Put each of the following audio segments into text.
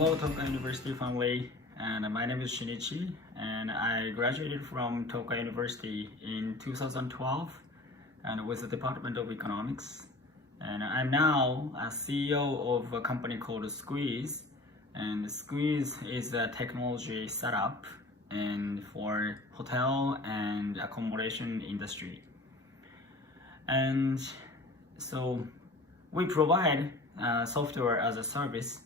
Hello, Tokai University family, and my name is Shinichi, and I graduated from Tokai University in 2012, and with the Department of Economics. And I'm now a CEO of a company called SQUEEZE, and SQUEEZE is a technology startup and for hotel and accommodation industry. And so we provide software as a service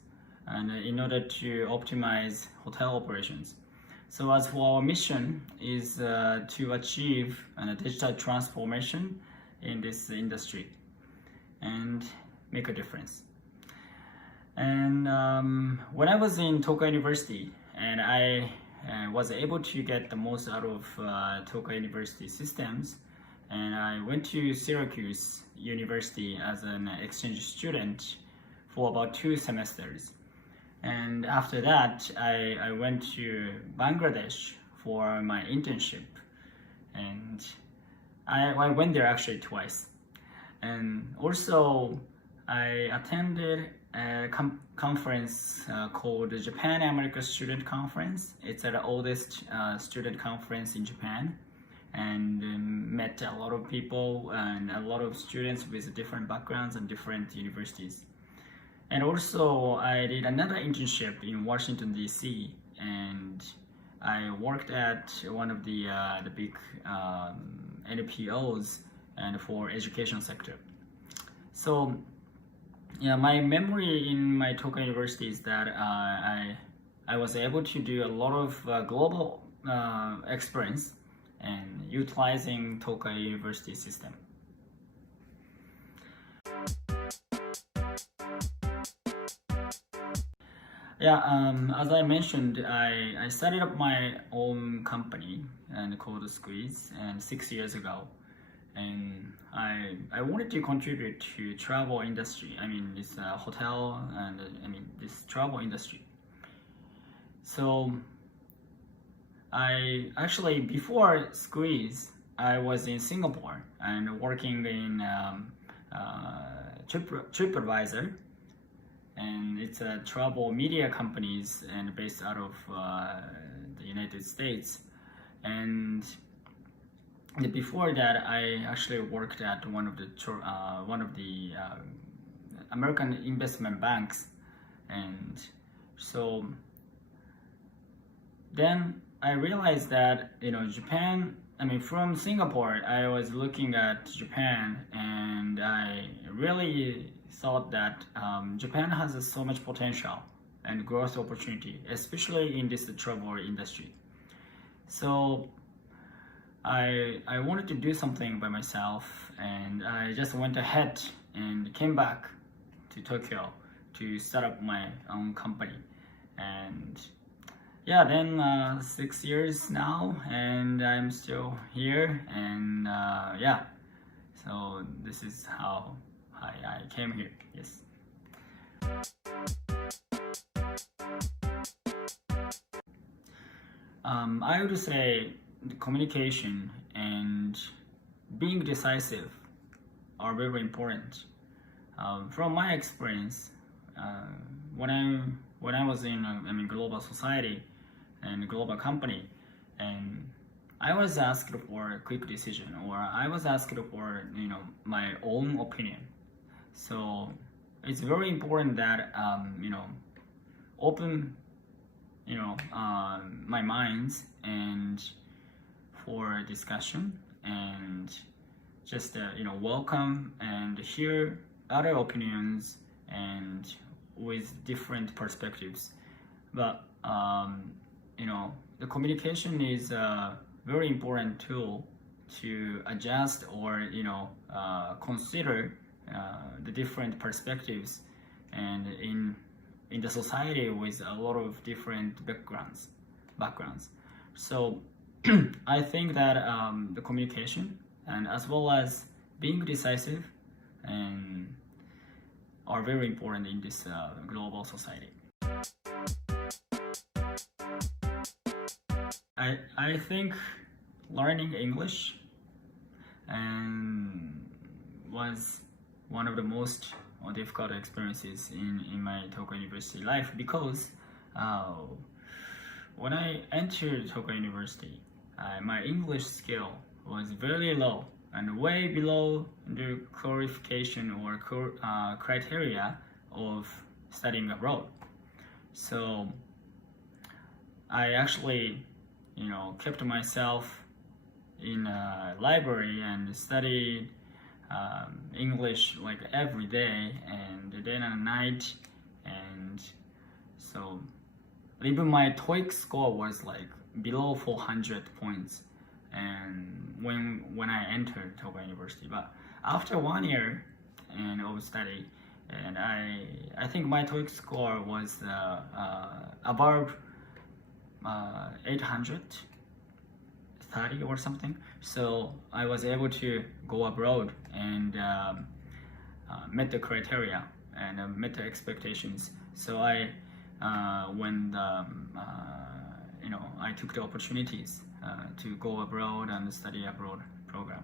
and in order to optimize hotel operations. So as for our mission is to achieve a digital transformation in this industry and make a difference. And when I was in Tokai University, and I was able to get the most out of Tokai University systems, and I went to Syracuse University as an exchange student for about 2 semesters. And after that, I went to Bangladesh for my internship. And I went there actually twice. And also, I attended a conference called the Japan America Student Conference. It's the oldest student conference in Japan. And met a lot of people and a lot of students with different backgrounds and different universities. And also, I did another internship in Washington, D.C., and I worked at one of the big NPOs and for education sector. So, yeah, my memory in my Tokai University is that I was able to do a lot of global experience and utilizing Tokai University system. Yeah, as I mentioned, I started up my own company and called SQUEEZE and 6 years ago. And I wanted to contribute to travel industry. I mean, this hotel and this travel industry. So I actually, before SQUEEZE, I was in Singapore and working in TripAdvisor, and it's a travel media companies and based out of the United States. And before that, I actually worked at one of the American investment banks, and so then I realized that Japan. I mean, from Singapore, I was looking at Japan, and I really thought that Japan has so much potential and growth opportunity, especially in this travel industry. So I wanted to do something by myself, and I just went ahead and came back to Tokyo to start up my own company. And yeah, then 6 years now, and I'm still here, and yeah, so this is how I came here. Yes. I would say the communication and being decisive are very important. From my experience, when I was in global society and global company, and I was asked for a quick decision, or I was asked for my own opinion. So it's very important that open my minds and for discussion, and just welcome and hear other opinions and with different perspectives. But the communication is a very important tool to adjust or consider the different perspectives and in the society with a lot of different backgrounds. So I think that the communication and as well as being decisive and are very important in this global society. I think learning English and was one of the most difficult experiences in my Tokai University life, because when I entered Tokai University, my English skill was very low and way below the qualification or criteria of studying abroad. So I actually, kept myself in a library and studied English like every day and day and night, and so even my TOEIC score was like below 400 points and when I entered Tokai University. But after 1 year of study, and I think my TOEIC score was above 830 or something. So I was able to go abroad and met the criteria and met the expectations. So I took the opportunities to go abroad and study abroad program.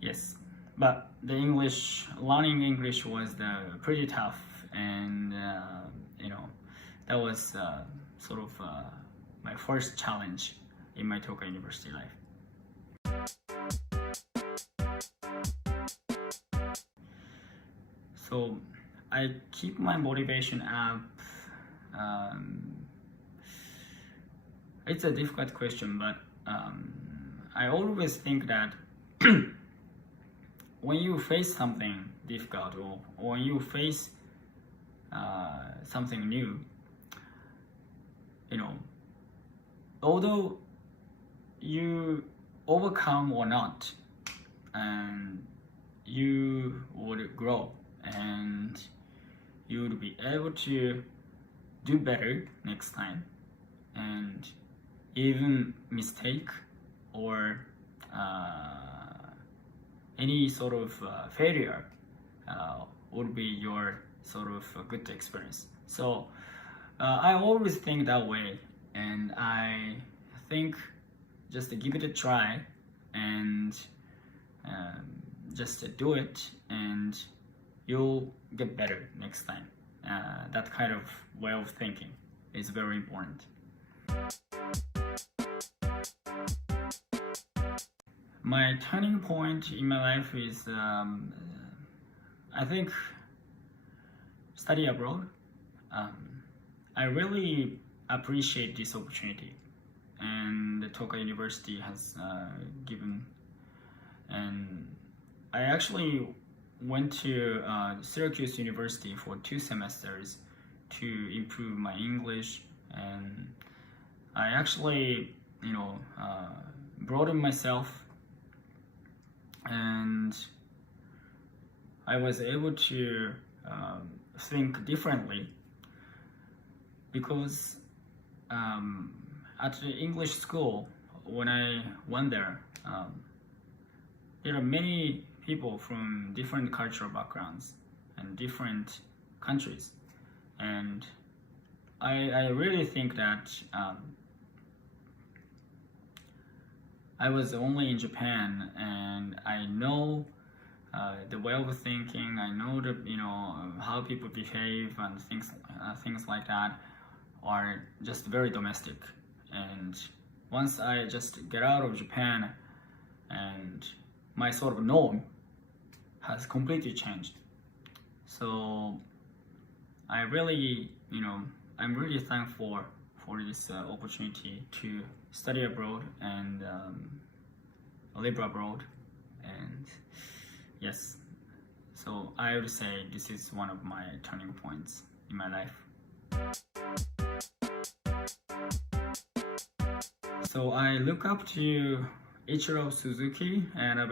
Yes, but the learning English was pretty tough, and that was sort of my first challenge in my Tokai University life. So I keep my motivation up. It's a difficult question, but I always think that when you face something difficult or when you face something new, although you overcome or not, and you would grow and you would be able to do better next time, and even mistake or any sort of failure would be your sort of good experience. So I always think that way, and I think just to give it a try and just do it, and you'll get better next time. That kind of way of thinking is very important. My turning point in my life is, I think, study abroad. I really appreciate this opportunity, and the Tokai University has given. And I actually went to Syracuse University for 2 semesters to improve my English, and I actually, broadened myself, and I was able to think differently, because at the English school, when I went there, there are many people from different cultural backgrounds and different countries, and I really think that I was only in Japan, and I know the way of thinking. I know how people behave and things like that are just very domestic. And once I just get out of Japan, and my sort of norm has completely changed. So I really, I'm really thankful for this opportunity to study abroad and live abroad. And yes, so I would say this is one of my turning points in my life. So I look up to Ichiro Suzuki, and a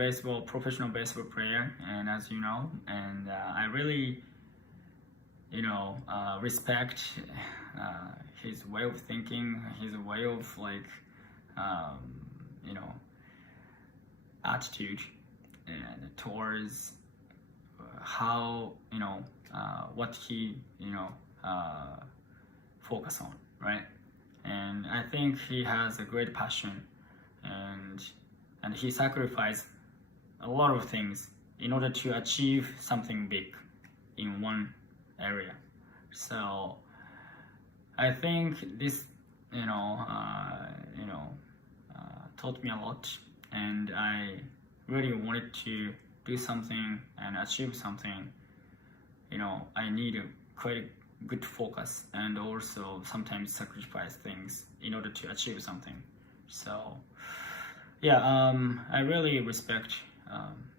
professional baseball player, and as you know, and I really, respect his way of thinking, his way of attitude and towards how what he focus on, right? And I think he has a great passion, and he sacrificed a lot of things in order to achieve something big in one area. So I think this taught me a lot, and I really wanted to do something and achieve something. I need quite a good focus and also sometimes sacrifice things in order to achieve something. So I really respect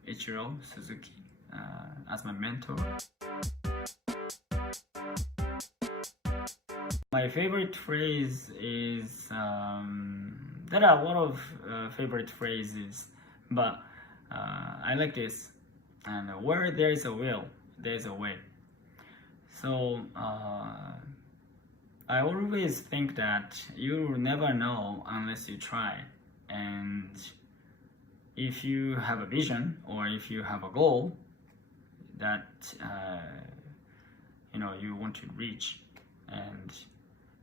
Ichiro Suzuki as my mentor. My favorite phrase is, there are a lot of favorite phrases, but I like this, and where there is a will, there is a way. So I always think that you will never know unless you try, and if you have a vision or if you have a goal that you want to reach,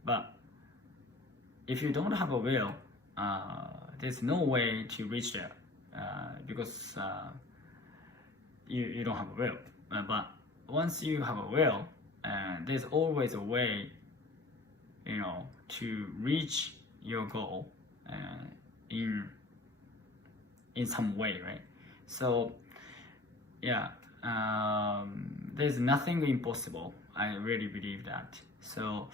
but if you don't have a will, there's no way to reach there because you don't have a will. But once you have a will, there's always a way, to reach your goal in some way, right? So there's nothing impossible. I really believe that. So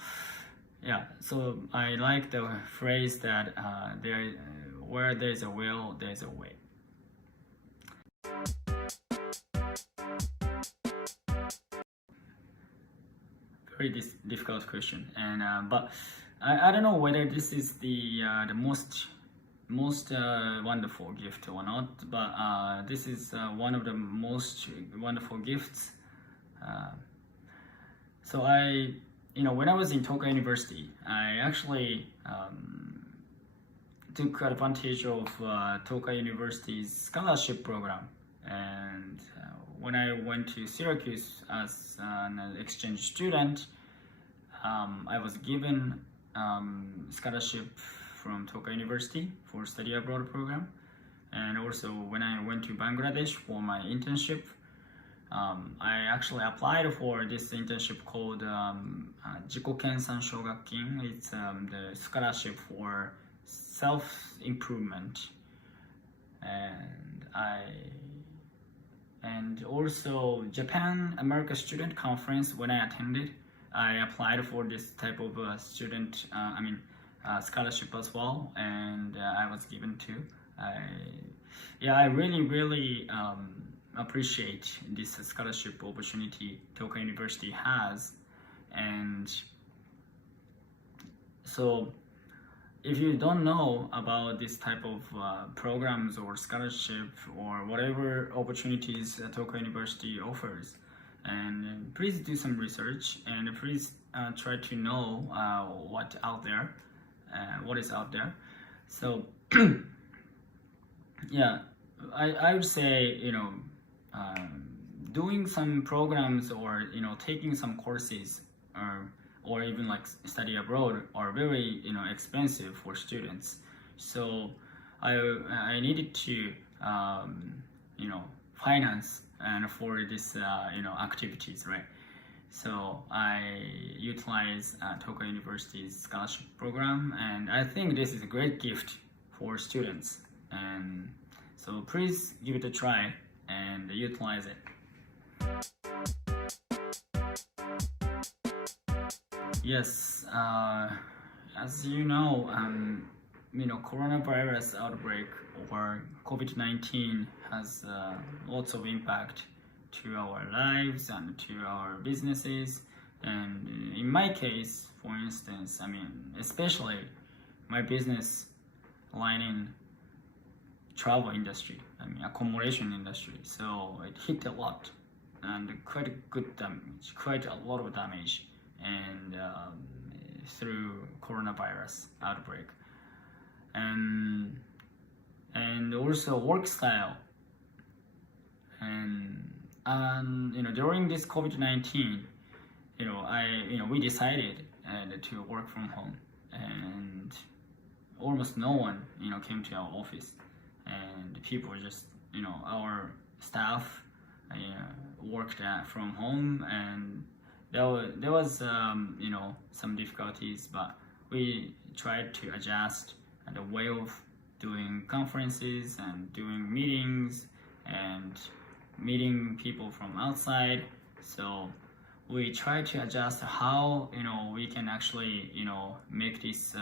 I like the phrase that where there's a will, there's a way. Very difficult question, and but I don't know whether this is the most wonderful gift or not, but this is one of the most wonderful gifts. So when I was in Tokai University, I actually took advantage of Tokai University's scholarship program, and when I went to Syracuse as an exchange student, I was given scholarship from Tokai University for study abroad program, and also when I went to Bangladesh for my internship, I actually applied for this internship called Jikoken Shogakin. It's the scholarship for self-improvement, and also Japan America Student Conference. When I attended, I applied for this type of student scholarship as well, and I was given too. I really appreciate this scholarship opportunity Tokai University has. And so if you don't know about this type of programs or scholarship or whatever opportunities Tokai University offers, and please do some research, and please try to know what is out there. So I would say doing some programs or taking some courses or even like study abroad are very expensive for students. So I needed to finance and for this activities, right? So I utilize Tokai University's scholarship program, and I think this is a great gift for students, and so please give it a try and utilize it. Yes, as you know, coronavirus outbreak or COVID-19 has lots of impact to our lives and to our businesses. And in my case, for instance, especially my business line in travel industry, accommodation industry. So it hit a lot and quite a lot of damage, and through coronavirus outbreak, and also work style, and during this COVID-19, we decided to work from home, and almost no one came to our office, and people just our staff worked from home, and there was some difficulties, but we tried to adjust the way of doing conferences and doing meetings and meeting people from outside. So we try to adjust how we can actually make this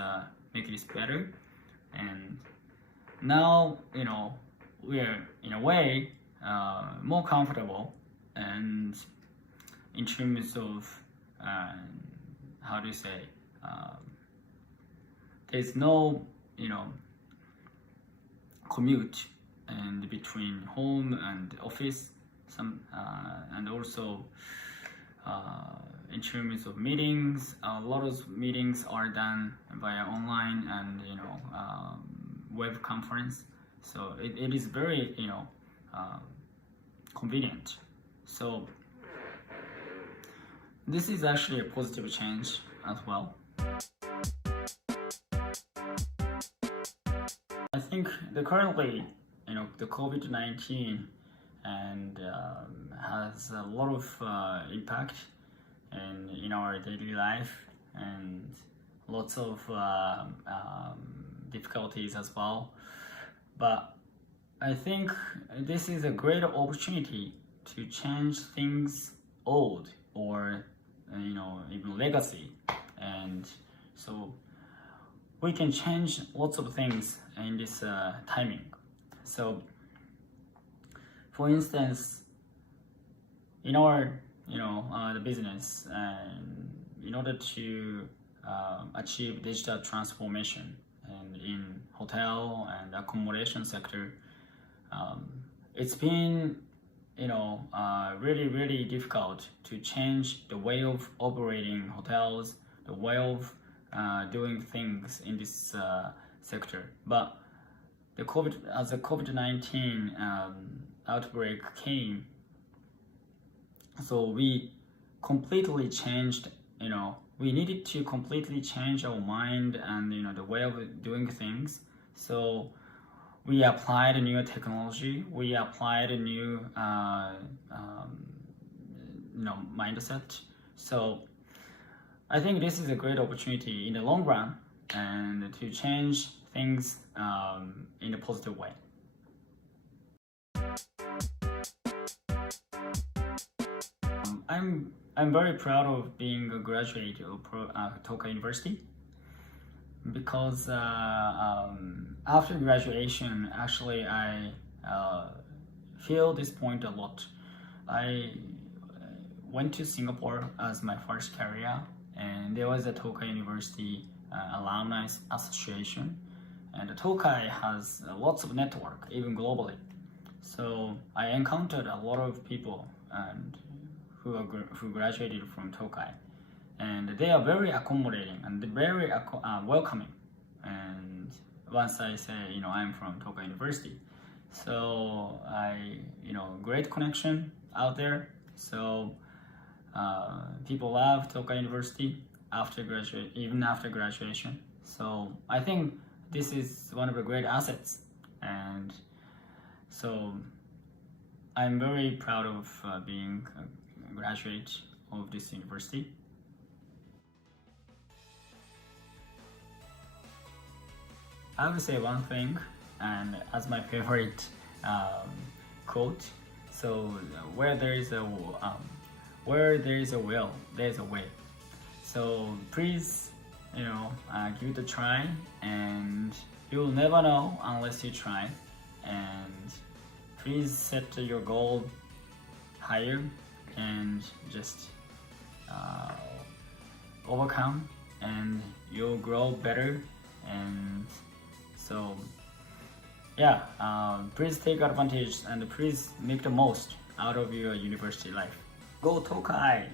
better. And now we're in a way more comfortable, and in terms of how do you say, there's no commute and between home and office, and also in terms of meetings, a lot of meetings are done via online and web conference, so it is very convenient. So this is actually a positive change as well. I think currently the COVID-19 and has a lot of impact in our daily life, and lots of difficulties as well. But I think this is a great opportunity to change things old or even legacy, and so we can change lots of things in this timing. So for instance, in our the business, and in order to achieve digital transformation, and in hotel and accommodation sector, it's been really difficult to change the way of operating hotels, the way of doing things in this sector. But as the COVID-19 outbreak came, so we completely changed, we needed to completely change our mind and the way of doing things. So we applied a new technology, we applied a new mindset. So I think this is a great opportunity in the long run, and to change things in a positive way. I'm very proud of being a graduate of Tokai University, because after graduation, actually I feel this point a lot. I went to Singapore as my first career, and there was a Tokai University alumni association, and Tokai has lots of network, even globally. So I encountered a lot of people and who graduated from Tokai, and they are very accommodating and very welcoming. And once I say I'm from Tokai University, so I great connection out there. So people love Tokai University even after graduation. So I think this is one of the great assets, and so I'm very proud of being a graduate of this university. I would say one thing, and as my favorite quote, so where there is a will, there's a way. So please give it a try, and you'll never know unless you try. And please set your goal higher and just overcome, and you'll grow better. And so please take advantage and please make the most out of your university life. Go Tokai!